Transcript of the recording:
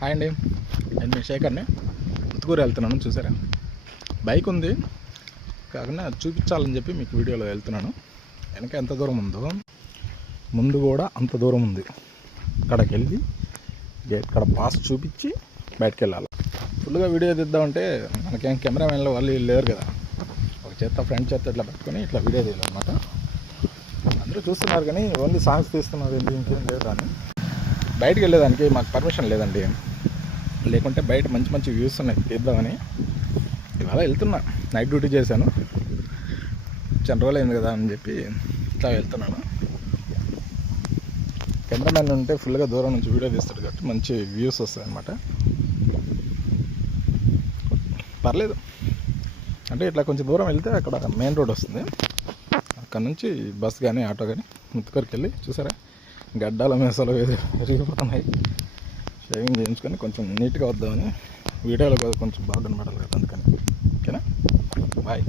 Hi అండి, నేను మీ శేఖర్ని. ముత్తుకూరు వెళ్తున్నాను. చూసారా, బైక్ ఉంది కాకుండా చూపించాలని చెప్పి మీకు వీడియోలో వెళ్తున్నాను. వెనక ఎంత దూరం ఉందో ముందు కూడా అంత దూరం ఉంది. అక్కడికి వెళ్ళి గేట్ కాడ పాస్ చూపించి బయటకు వెళ్ళాలి. ఫుల్గా వీడియో తీద్దామంటే మనకేం కెమెరామెన్లో వాళ్ళు లేరు కదా. ఒక చేత్త ఫ్రంట్ చేత్త ఇట్లా పెట్టుకొని ఇట్లా వీడియో తీయాలన్నమాట. అందరూ చూస్తున్నారు కానీ ఓన్లీ సాంగ్స్ తీస్తున్నారు, ఇంకేం లేదు. అని బయటకు వెళ్ళేదానికి మాకు పర్మిషన్ లేదండి. లేకుంటే బయట మంచి మంచి వ్యూస్ ఉన్నాయి, తీద్దామని ఇవాళ వెళ్తున్నా. నైట్ డ్యూటీ చేశాను, చాలా రోజులు అయింది కదా అని చెప్పి ఇట్లా వెళ్తున్నాను. కెమెరామెన్ ఉంటే ఫుల్గా దూరం నుంచి వీడియో తీస్తాడు కాబట్టి మంచి వ్యూస్ వస్తాయి అన్నమాట. పర్లేదు, అంటే ఇట్లా కొంచెం దూరం వెళ్తే అక్కడ మెయిన్ రోడ్ వస్తుంది. అక్కడ నుంచి బస్ కానీ ఆటో కానీ ముత్తుకూరుకి వెళ్ళి చూసారా, గడ్డాల మేసాలు విరిగిపోతున్నాయి. షేవింగ్ చేయించుకొని కొంచెం నీట్గా వద్దామని వీడియోలో కొంచెం బాగా కనబడాలి కదా, అందుకని. ఓకేనా, బాయ్.